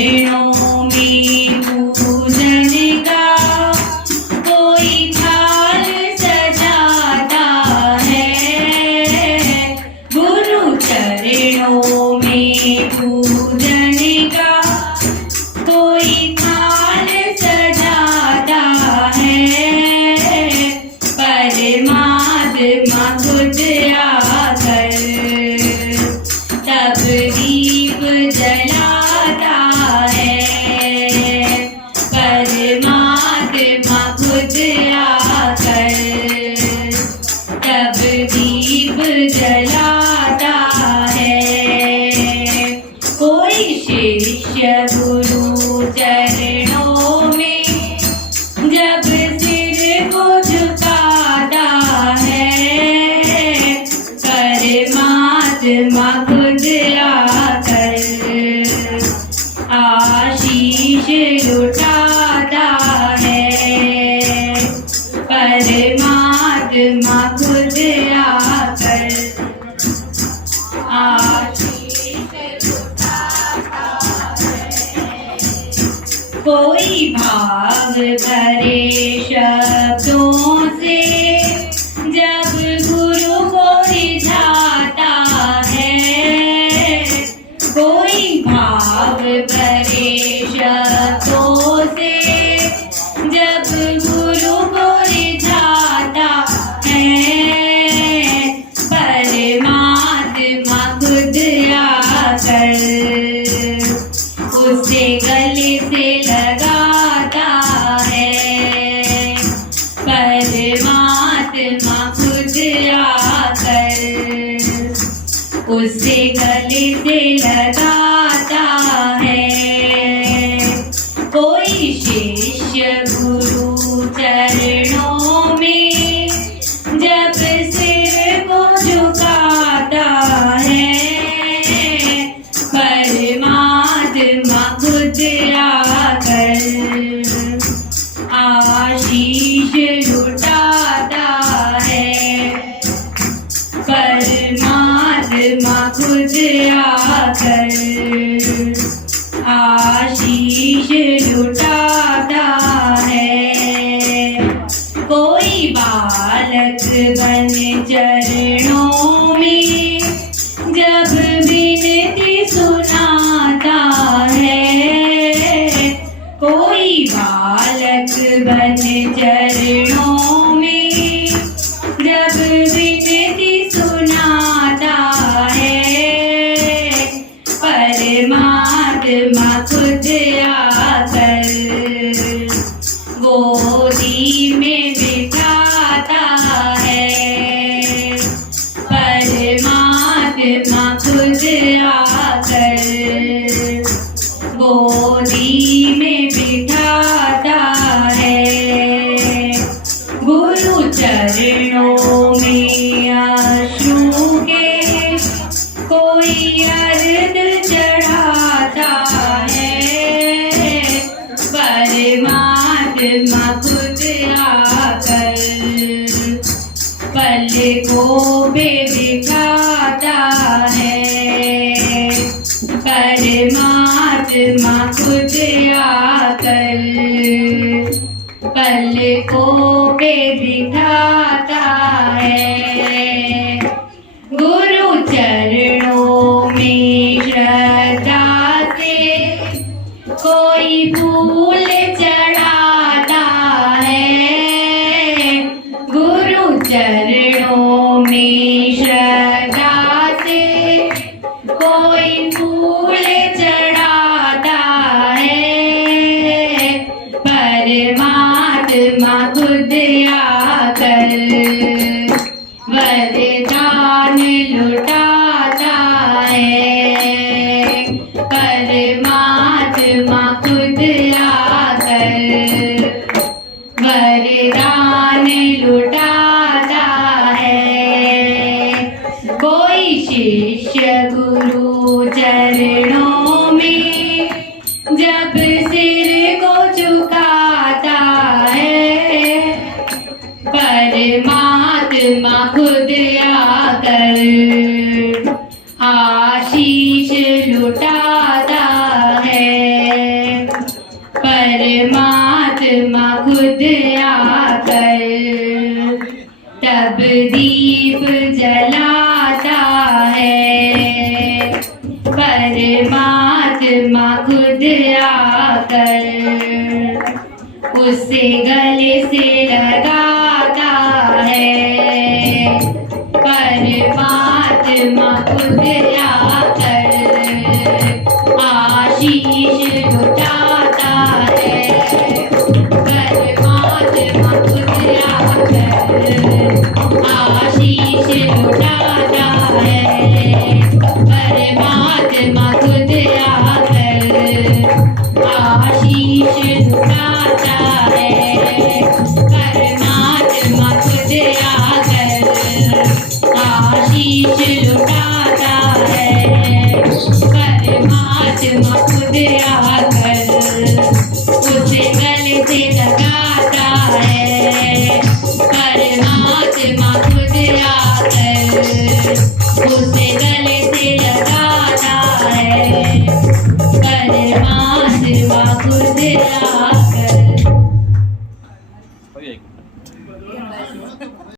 चरणों में पूजन का कोई थाल सजाता है। गुरु चरणों में पूजन का कोई थाल सजाता है। परमात्मा खुद आकर तब दीप जलाता है। परमात्मा खुद आकर तब दीप जलाता है। कोई शिष्य गुरु चरणों में जब सिर को झुकाता है। परमात्मा खुद आकर आशीष लुटाता है। परमात्मा खुद आकर आशीष लुटाता है। कोई भाव भरे शब्दों से जब गुरु को रिझाता है। कोई भाव भरे शब्दों से जब गुरु को रिझाता है। परमात्मा खुद आकर उसे गले से लगाता है। परमात्मा खुद आकर उसे गले से लगाता है। कोई शिष्य गुरु चरणों में जब सिर को झुकाता है। परमात्मा खुद आकर आशीष लुटाता है। परमात्मा खुद आकर आशीष लुटाता है। कोई बालक बन चरणों में जब विनती सुनाता है। कोई बालक बन चरणों में जब विनती सुनाता है। परमात्मा खुद आकर गोदी में बिठाता है। परमात्मा खुद आकर गोदी में बिठाता है। गुरु चरणों में आंसू के कोई अर्घ चढ़ाता है। परमात्मा खुद आकर पलकों पे बिठाता है। परमात्मा खुद आकर पलकों पे बिठाता है। गुरु चरणों में श्रद्धा से कोई फूल चढ़ाता है। गुरु चरणों में श्रद्धा से कोई फूल चढ़ाता है। परमात्मा खुद आकर वरदान लुटाता है। परमात्मा खुद आकर वरदान लुटाता है। कोई शिष्य गुरु चरणों में जब सिर को झुकाता है। परमात्मा खुद आकर आशीष लुटाता है। खुद आकर उसे गले से लगाता है। परमात्मा खुद आकर आशीष लुटाता है। परमात्मा खुद आकर आशीष लुटाता है। परमात्मा खुद आकर आशीष लुटाता है। परमात्मा खुद आकर आशीष लुटाता है। परमात्मा खुद आकर उसे गले से लगाता है। परमात्मा खुद आकर उसे